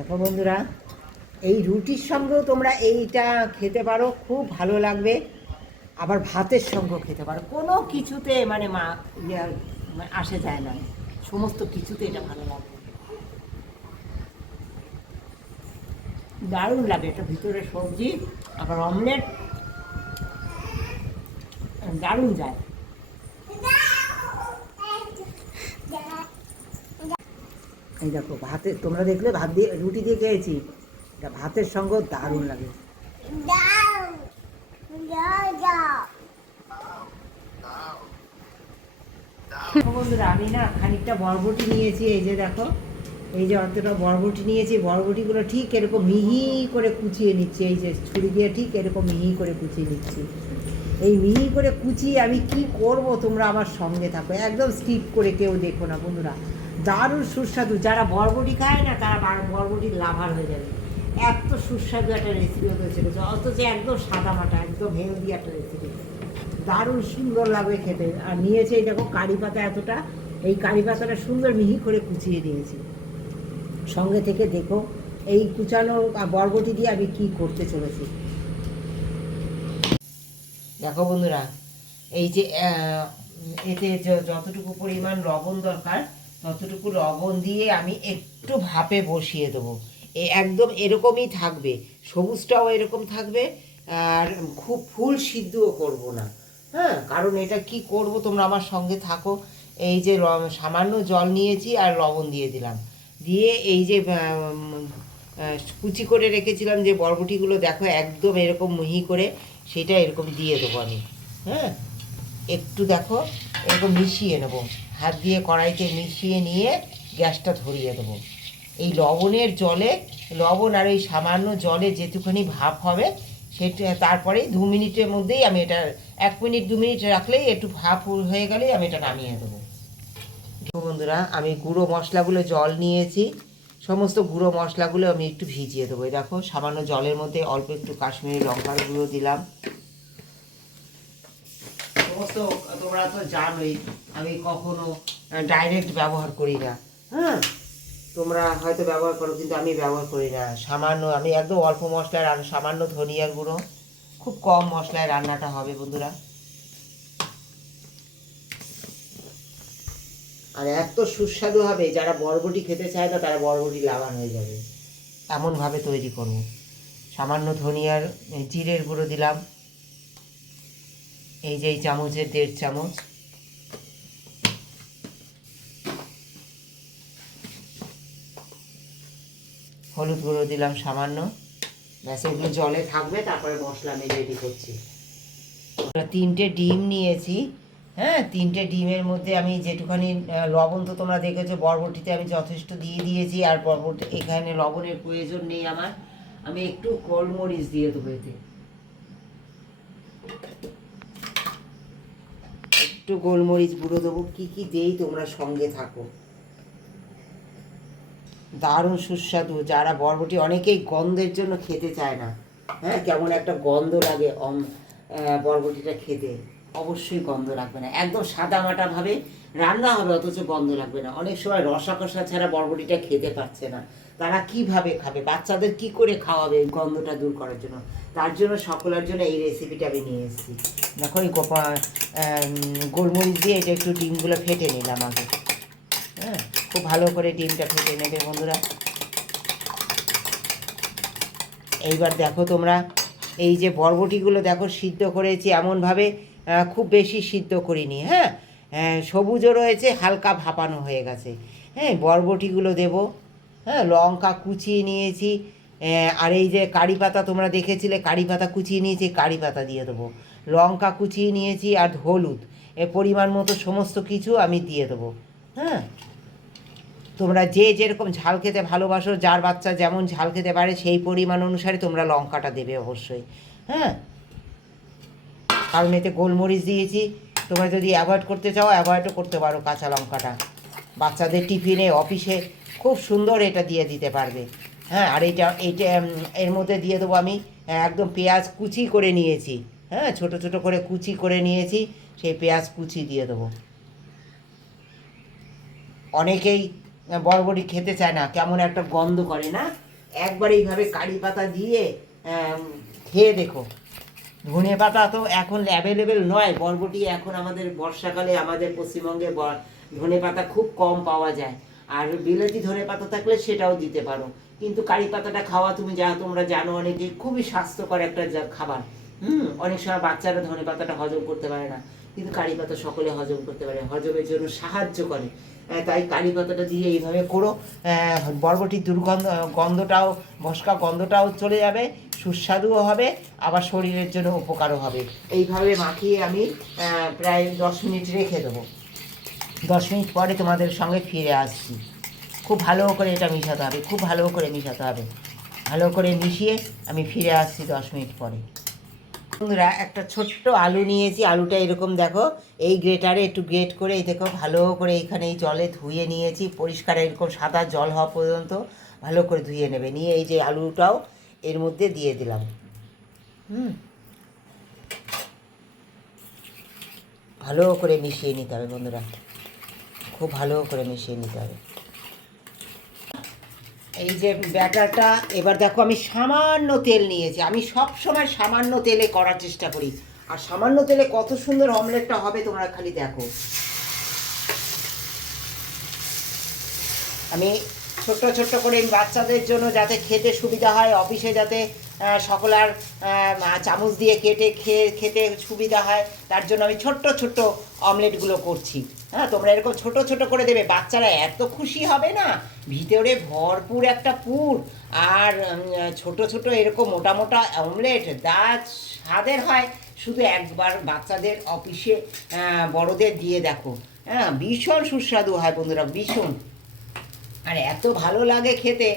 দেখো বন্ধুরা, এই রুটির সঙ্গেও তোমরা এইটা খেতে পারো, খুব ভালো লাগবে। আবার ভাতের সঙ্গেও খেতে পারো, কোনো কিছুতে মানে আসে যায় না, সমস্ত কিছুতে এটা ভালো লাগবে, দারুণ লাগে। এটা ভিতরে সবজি আবার অমলেট, দারুণ যায়। এই দেখো ভাতে, তোমরা দেখলে ভাত দিয়ে রুটি দিয়ে খেয়েছি, এটা ভাতের সঙ্গেও দারুণ লাগে। বন্ধুরা, আমি না খানিকটা বরবটি নিয়েছি, এই যে দেখো, এই যে অতটা বরবটি নিয়েছি, বরবটিগুলো ঠিক এরকম মিহি করে কুচিয়ে নিচ্ছি, এই যে ছুরি দিয়ে ঠিক এরকম মিহি করে কুচিয়ে নিচ্ছি। এই মিহি করে কুচিয়ে আমি কি করব, তোমরা আমার সঙ্গে থাকো, একদম স্কিপ করে কেউ দেখো না বন্ধুরা। দারুণ সুস্বাদু, যারা বরবটি খায় না তারা বরবটির লাভার হয়ে যাবে। এত সুস্বাদু একটা রেসিপি হতে চলেছে, অথচ একদম সাদামাটা, একদম হেলদি একটা রেসিপি, দারুণ সুন্দর লাগবে খেতে। আর নিয়েছে এই দেখো কারি পাতা এতটা, এই কারি পাতাটা সুন্দর মিহি করে কুচিয়ে দিয়েছি। সঙ্গে থেকে দেখো এই কুচানো বরবটি দিয়ে আমি কি করতে চলেছি। দেখো বন্ধুরা, এই যে এতে যতটুকু পরিমাণ লবণ দরকার ততটুকু লবণ দিয়ে আমি একটু ভাপে বসিয়ে দেবো। একদম এরকমই থাকবে, সবুজটাও এরকম থাকবে, আর খুব ফুল সিদ্ধও করব না। হ্যাঁ, কারণ এটা কি করব, তোমরা আমার সঙ্গে থাকো। এই যে সামান্য জল নিয়েছি আর লবণ দিয়ে দিলাম, দিয়ে এই যে কুচি করে রেখেছিলাম যে বরবটিগুলো, দেখো একদম এরকম মিহি করে সেটা এরকম দিয়ে দেবো আমি। হ্যাঁ, একটু দেখো এরকম মিশিয়ে নেব, হাত দিয়ে কড়াইতে মিশিয়ে নিয়ে গ্যাসটা ধরিয়ে দেবো। এই লবণের জলে, লবণ আর এই সামান্য জলে যেটুখানি ভাপ হবে সেটা, তারপরেই 2 মিনিটের মধ্যেই আমি এটা, 1 মিনিট 2 মিনিট রাখলেই একটু ভাপ হয়ে গেলেই আমি এটা নামিয়ে দেবো। বন্ধুরা, আমি গুঁড়ো মশলাগুলো জল নিয়েছি, সমস্ত গুঁড়ো মশলাগুলো আমি একটু ভিজিয়ে দেবো। দেখো সামান্য জলের মধ্যে অল্প একটু কাশ্মীরি লঙ্কার গুঁড়ো দিলাম। সমস্ত তোমরা তো জানোই আমি কখনো ডাইরেক্ট ব্যবহার করি না। হ্যাঁ, তোমরা হয়তো ব্যবহার করো, কিন্তু আমি ব্যবহার করি না। সামান্য আমি একদম অল্প মশলায়, আর সামান্য ধনিয়ার গুঁড়ো, খুব কম মশলায় রান্নাটা হবে বন্ধুরা। আর এত সুস্বাদু হবে, যারা বরবটি খেতে চায় না তারা বরবটি লাভার হয়ে যাবে, এমনভাবে তৈরি করব। সামান্য ধনিয়ার জিরের গুঁড়ো দিলাম, এই যে এই চামচের 1.5 চামচ। হলুদ গুঁড়ো দিলাম সামান্য। ব্যাস, এগুলো জলে থাকবে, তারপরে মশলা আমি রেডি করছি। 3টে ডিম নিয়েছি। হ্যাঁ, 3টে ডিমের মধ্যে আমি যেটুখানি লবণ তো তোমরা দেখেছো বরবটিতে আমি যথেষ্ট দিয়ে দিয়েছি, আর বরবটি এখানে লবণের প্রয়োজন নেই আমার। আমি একটু গোলমরিচ দিয়ে দেবো এতে, একটু গোলমরিচ গুঁড়ো দেবো। কী কী দেই তোমরা সঙ্গে থাকো, দারুণ সুস্বাদু। যারা বরবটি, অনেকেই গন্ধের জন্য খেতে চায় না। হ্যাঁ, কেমন একটা গন্ধ লাগে বরবটিটা খেতে, অবশ্যই গন্ধ লাগবে না, একদম সাদামাটাভাবে রান্না হবে, অথচ গন্ধ লাগবে না। অনেক সময় রসা কষা ছাড়া বরবটিটা খেতে পারছে না, তারা কিভাবে খাবে, বাচ্চাদের কি করে খাওয়াবে এই গন্ধটা দূর করার জন্য। তার জন্য সকলের জন্য এই রেসিপিটা আমি নিয়ে এসেছি। দেখো এই গোলমরিচ দিয়ে এটা একটু ডিমগুলো ফেটে নিলাম আগে। হ্যাঁ, খুব ভালো করে ডিমটা ফেটে নেবে বন্ধুরা। এইবার দেখো তোমরা, এই যে বরবটিগুলো দেখো সিদ্ধ করেছি এমনভাবে, খুব বেশি সিদ্ধ করিনি। হ্যাঁ, সবুজও রয়েছে, হালকা ভাপানো হয়ে গেছে। হ্যাঁ, বরবটিগুলো দেব। হ্যাঁ, লঙ্কা কুচিয়ে নিয়েছি, আর এই যে কারি পাতা তোমরা দেখেছিলে, কারি পাতা কুচিয়ে নিয়েছি, কারি পাতা দিয়ে দেবো। লঙ্কা কুচিয়ে নিয়েছি, আর হলুদ পরিমাণ মতো সমস্ত কিছু আমি দিয়ে দেবো। হ্যাঁ, তোমরা যে যেরকম ঝাল খেতে ভালোবাসো, যার বাচ্চা যেমন ঝাল খেতে পারে সেই পরিমাণ অনুসারে তোমরা লঙ্কাটা দেবে অবশ্যই। হ্যাঁ, কারণ এতে গোলমরিচ দিয়েছি, তোমরা যদি অ্যাভয়েড করতে চাও অ্যাভয়েডও করতে পারো কাঁচা লঙ্কাটা। বাচ্চাদের টিফিনে, অফিসে খুব সুন্দর এটা দিয়ে দিতে পারবে। হ্যাঁ, আর এইটা এর মধ্যে দিয়ে দেবো আমি একদম পেঁয়াজ কুচি করে নিয়েছি। হ্যাঁ, ছোট ছোট করে কুচি করে নিয়েছি, সেই পেঁয়াজ কুচি দিয়ে দেবো। অনেকেই বরবটি খেতে চায় না, কেমন একটা গন্ধ করে না, একবার এইভাবে কারি পাতা দিয়ে খেয়ে দেখো। ধনে পাতা তো এখন অ্যাভেলেবেল নয়, বরবটি এখন আমাদের বর্ষাকালে আমাদের পশ্চিমবঙ্গে ধনে পাতা খুব কম পাওয়া যায়। আর বিলেতি ধনে পাতা থাকলে সেটাও দিতে পারো, কিন্তু কারি পাতাটা খাওয়া তোমরা জানো অনেকে খুবই স্বাস্থ্যকর একটা খাবার। অনেক সময় বাচ্চারা ধনে পাতাটা হজম করতে পারে না, কিন্তু কারি পাতা সকলে হজম করতে পারে, হজমের জন্য সাহায্য করে। তাই কারি পাতাটা দিয়ে এইভাবে করো, বরবটির গন্ধটাও, ভস্কা গন্ধটাও চলে যাবে, সুস্বাদুও হবে, আবার শরীরের জন্য উপকারও হবে। এইভাবে মাখিয়ে আমি প্রায় 10 মিনিট রেখে দেবো। 10 মিনিট পরে তোমাদের সঙ্গে ফিরে আসছি। খুব ভালো করে এটা মিশাতে হবে, খুব ভালো করে মিশাতে হবে। ভালো করে মিশিয়ে আমি ফিরে আসছি 10 মিনিট পরে। বন্ধুরা, একটা ছোট্ট আলু নিয়েছি, আলুটা এরকম দেখো, এই গ্রেটারে একটু গ্রেট করে এই দেখো ভালো করে এইখানে এই জলে ধুয়ে নিয়েছি, পরিষ্কার এরকম সাদা জল হওয়া পর্যন্ত ভালো করে ধুয়ে নেবে। নিয়ে এই যে আলুটাও এর মধ্যে দিয়ে দিলাম। ভালো করে মিশিয়ে নিতে হবে বন্ধুরা, খুব ভালো করে মিশিয়ে নিতে হবে। এই যে ব্যাটারটা, এবার দেখো আমি সামান্য তেল নিয়েছি, আমি সব সময় সামান্য তেলে করার চেষ্টা করি, আর সামান্য তেলে কত সুন্দর অমলেটটা হবে তোমরা খালি দেখো। আমি ছোট্ট ছোট্ট করে বাচ্চাদের জন্য যাতে খেতে সুবিধা হয়, অফিসে যাতে সকলার চামচ দিয়ে কেটে খেতে সুবিধা হয়, তার জন্য আমি ছোট্ট ছোট্ট অমলেটগুলো করছি। হ্যাঁ, তোমরা এরকম ছোট ছোট করে দেবে, বাচ্চারা এত খুশি হবে না, ভিতরে ভরপুর একটা পুর, আর ছোট ছোট এরকম মোটা মোটা অমলেট যা স্বাদের হয়, শুধু একবার বাচ্চাদের অফিসে বড়দের দিয়ে দেখো। হ্যাঁ, ভীষণ সুস্বাদু হয় বন্ধুরা, ভীষণ। আর এত ভালো লাগে খেতে,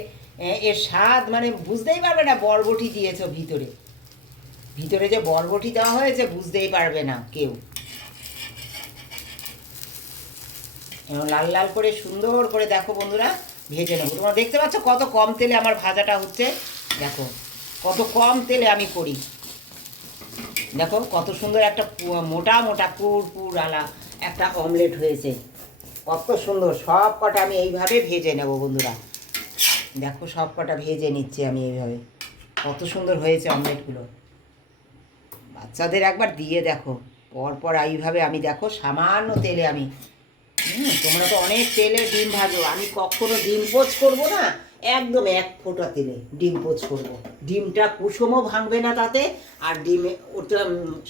এর স্বাদ মানে বুঝতেই পারবে না বরবটি দিয়েছো ভিতরে, ভিতরে যে বরবটি দেওয়া হয়েছে বুঝতেই পারবে না কেউ। লাল লাল করে সুন্দর করে দেখো বন্ধুরা ভেজে নেবো। তোমরা দেখতে পাচ্ছ কত কম তেলে আমার ভাজাটা হচ্ছে, দেখো কত কম তেলে আমি করি। দেখো কত সুন্দর একটা মোটা মোটা পুর আলা একটা অমলেট হয়েছে, কত সুন্দর। সব কটা আমি এইভাবে ভেজে নেব বন্ধুরা, দেখো সব কটা ভেজে নিচ্ছি আমি এইভাবে। কত সুন্দর হয়েছে অমলেটগুলো, বাচ্চাদের একবার দিয়ে দেখো। পরপর এইভাবে আমি দেখো সামান্য তেলে আমি, তোমরা তো অনেক তেলে ডিম ভাজো, আমি কখনো ডিম পোচ করবো না, একদম 1 ফোঁটা তেলে ডিম পোচ করবো। ডিমটা কুসুমও ভাঙবে না তাতে, আর ডিমে ওটা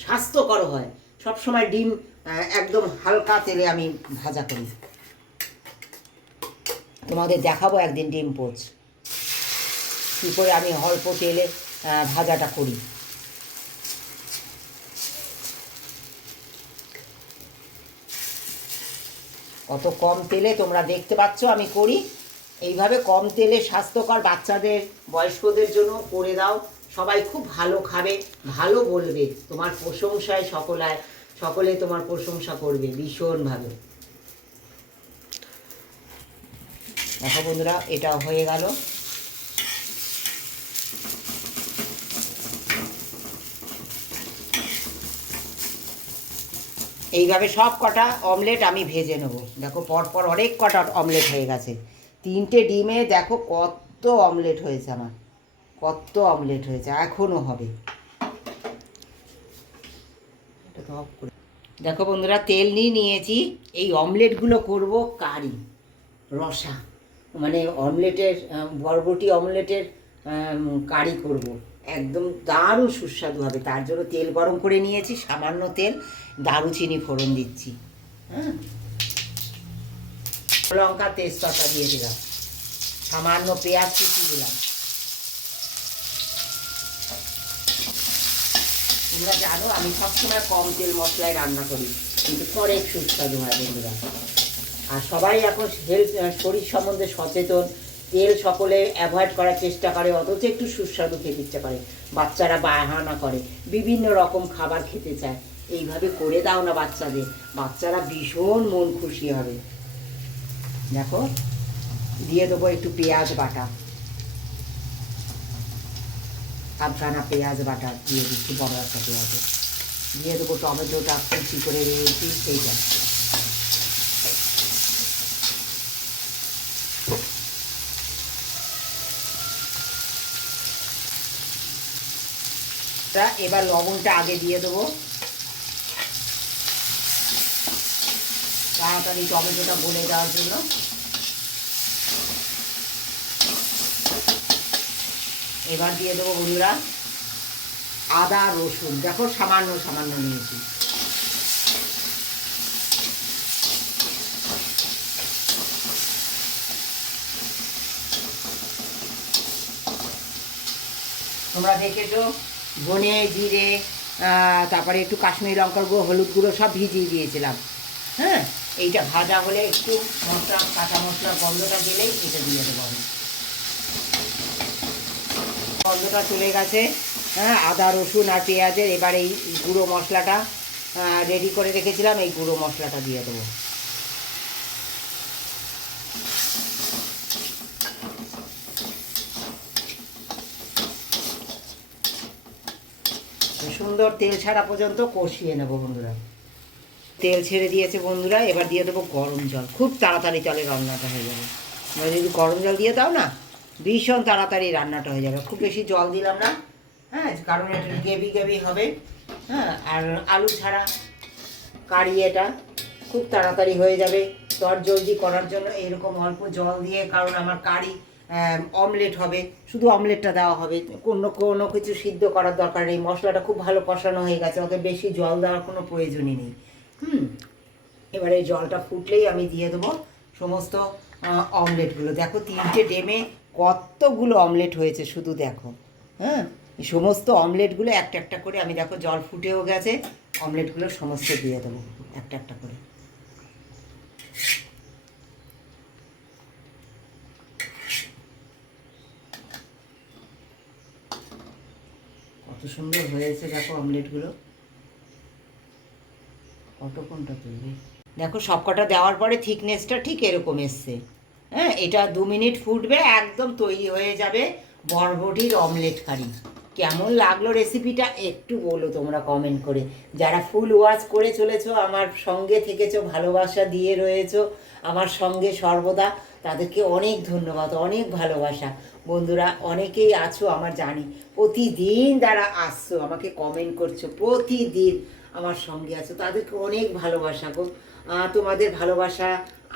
স্বাস্থ্যকর হয়। সবসময় ডিম একদম হালকা তেলে আমি ভাজা করি। তোমাদের দেখাবো একদিন ডিম পোচ কী করে আমি অল্প তেলে ভাজাটা করি। কত কম তেলে তোমরা দেখতে পাচ্ছ আমি করি। এইভাবে কম তেলে স্বাস্থ্যকর বাচ্চাদের, বয়স্কদের জন্য করে দাও, সবাই খুব ভালো খাবে, ভালো বলবে, তোমার প্রশংসায় সকলে তোমার প্রশংসা করবে ভীষণভাবে। দেখো বন্ধুরা, এটা হয়ে গেল। এইভাবে সব কটা অমলেট আমি ভেজে নেব। দেখো পরপর অনেক কটা অমলেট হয়ে গেছে, 3টে ডিমে দেখো কত অমলেট হয়েছে আমার, কত অমলেট হয়েছে, এখনও হবে। দেখো বন্ধুরা, তেল নিয়েছি, এই অমলেটগুলো করব কারি রসা, মানে অমলেটের বরবটি অমলেটের কারি করব, একদম দারুণ সুস্বাদু হবে। তার জন্য তেল গরম করে নিয়েছি, সামান্য তেল, দারুচিনি ফোড়ন দিচ্ছি, হ্যাঁ, লঙ্কা তেজপাতা দিয়ে দিলাম, সামান্য পেঁয়াজ কুচি দিলাম। তোমরা জানো আমি সবসময় কম তেল মশলায় রান্না করি, কিন্তু পরে সুস্বাদু হয় বন্ধুরা। আর সবাই এখন শরীর সম্বন্ধে সচেতন, তেল সকলে অ্যাভয়েড করার চেষ্টা করে, অথচ একটু সুস্বাদু খেতে ইচ্ছা করে, বাচ্চারা বাহানা করে, বিভিন্ন রকম খাবার খেতে চায়। এইভাবে করে দাও না বাচ্চাদের, বাচ্চারা ভীষণ মন খুশি হবে। দেখো দিয়ে দেবো একটু পেঁয়াজ বাটা, আফগানা পেঁয়াজ বাটা দিয়ে দিচ্ছি, বড় একটা পেঁয়াজ দিয়ে দেবো, টমেটোটা কুচি করে রেখেছি সেইটা। এবার লবণটা আগে দিয়ে দেবো, তাড়াতাড়ি টমেটোটা গলে দেওয়ার জন্য। এবার দিয়ে দেবো বন্ধুরা আদা রসুন, দেখো সামান্য সামান্য নিয়েছি। তোমরা দেখেছো ধনে জিরে তারপরে একটু কাশ্মীরি লঙ্কার গুঁড়ো, হলুদ গুঁড়ো সব ভিজিয়ে দিয়েছিলাম। হ্যাঁ, এইটা ভাজা হলে একটু মশলা, কাঁচা মশলার গন্ধটা গেলেই এটা দিয়ে দেবো আমি। গন্ধটা চলে গেছে, হ্যাঁ, আদা রসুন আর পেঁয়াজের। এবার এই গুঁড়ো মশলাটা রেডি করে রেখেছিলাম, এই গুঁড়ো মশলাটা দিয়ে দেবো। সুন্দর তেল ছাড়া পর্যন্ত কষিয়ে নেবো বন্ধুরা। তেল ছেড়ে দিয়েছে বন্ধুরা, এবার দিয়ে দেবো গরম জল। খুব তাড়াতাড়ি জলে রান্নাটা হয়ে যাবে। এবার যদি গরম জল দিয়ে দাও না, ভীষণ তাড়াতাড়ি রান্নাটা হয়ে যাবে। খুব বেশি জল দিলাম না, হ্যাঁ, কারণ এটা গ্রেভি গ্রেভি হবে। হ্যাঁ, আর আলু ছাড়া কারি, এটা খুব তাড়াতাড়ি হয়ে যাবে। জলদি করার জন্য এরকম অল্প জল দিয়ে, কারণ আমার কারি অমলেট হবে, শুধু অমলেটটা দেওয়া হবে, কোনো কোনো কিছু সিদ্ধ করার দরকার নেই। মশলাটা খুব ভালো কষানো হয়ে গেছে, ওকে বেশি জল দেওয়ার কোনো প্রয়োজনই নেই। এবারে জলটা ফুটলেই আমি দিয়ে দেবো সমস্ত অমলেটগুলো। দেখো 3টে ডিমে কতগুলো অমলেট হয়েছে শুধু দেখো। হ্যাঁ, এই সমস্ত অমলেটগুলো একটা একটা করে আমি, দেখো জল ফুটেও গেছে, অমলেটগুলো সমস্ত দিয়ে দেবো একটা একটা করে। কত সুন্দর হয়েছে দেখো অমলেটগুলো, কতক্ষণটা তৈরি। দেখো সবকটা দেওয়ার পরে থিকনেসটা ঠিক এরকম এসছে। হ্যাঁ, এটা 2 মিনিট ফুটবে, একদম তৈরি হয়ে যাবে বরবটির অমলেট কারি। কেমন লাগলো রেসিপিটা একটু বলো তোমরা কমেন্ট করে। যারা ফুল ওয়াচ করে চলেছো, আমার সঙ্গে থেকেছো, ভালোবাসা দিয়ে রয়েছো আমার সঙ্গে সর্বদা, তাদেরকে অনেক ধন্যবাদ, অনেক ভালোবাসা। বন্ধুরা অনেকেই আছো আমার জানি, প্রতিদিন যারা আসছো আমাকে কমেন্ট করছো, প্রতিদিন আমার সঙ্গে আছো, তাদেরকে অনেক ভালোবাসা গো। তোমাদের ভালোবাসা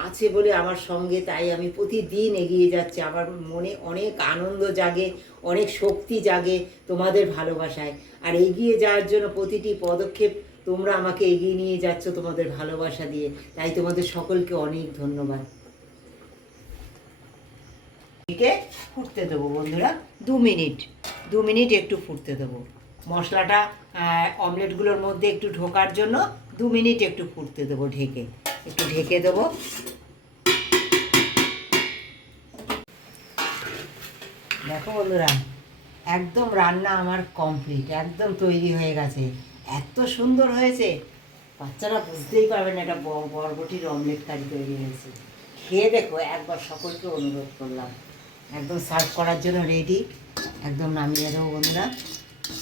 আছে বলে আমার সঙ্গে, তাই আমি প্রতিদিন এগিয়ে যাচ্ছি। আমার মনে অনেক আনন্দ জাগে, অনেক শক্তি জাগে তোমাদের ভালোবাসায়। আর এগিয়ে যাওয়ার জন্য প্রতিটি পদক্ষেপ তোমরা আমাকে এগিয়ে নিয়ে যাচ্ছ তোমাদের ভালোবাসা দিয়ে, তাই তোমাদের সকলকে অনেক ধন্যবাদ। একে ফুটতে দেবো বন্ধুরা 2 মিনিট, 2 মিনিট একটু ফুটতে দেবো। মশলাটা অমলেটগুলোর মধ্যে একটু ঢোকার জন্য 2 মিনিট একটু ফুটতে দেবো, ঢেকে একটু ঢেকে দেবো। দেখো বন্ধুরা একদম রান্না আমার কমপ্লিট, একদম তৈরি হয়ে গেছে। এত সুন্দর হয়েছে, বাচ্চারা বুঝতেই পারবে না এটা বরবটির অমলেট কারি তৈরি হয়েছে। খেয়ে দেখো একবার, সকলকে অনুরোধ করলাম। একদম সার্ভ করার জন্য রেডি, একদম নামিয়ে দেবো বন্ধুরা।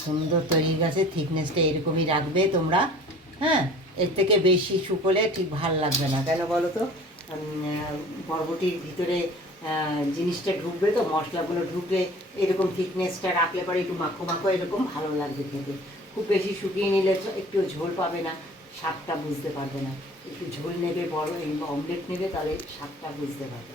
সুন্দর তৈরি গেছে, থিকনেসটা এরকমই রাখবে তোমরা। হ্যাঁ, এর থেকে বেশি শুকোলে ঠিক ভাল লাগবে না, কেন বলো তো, বরবটির ভিতরে জিনিসটা ঢুকবে, তো মশলাগুলো ঢুকবে। এরকম থিকনেসটা রাখলে পরে একটু মাখো মাখো এরকম ভালো লাগবে খেতে। খুব বেশি শুকিয়ে নিলে একটু ঝোল পাবে না, স্বাদটা বুঝতে পারবে না। একটু ঝোল নেবে, বড় এই অমলেট নেবে, তাহলে স্বাদটা বুঝতে পারবে।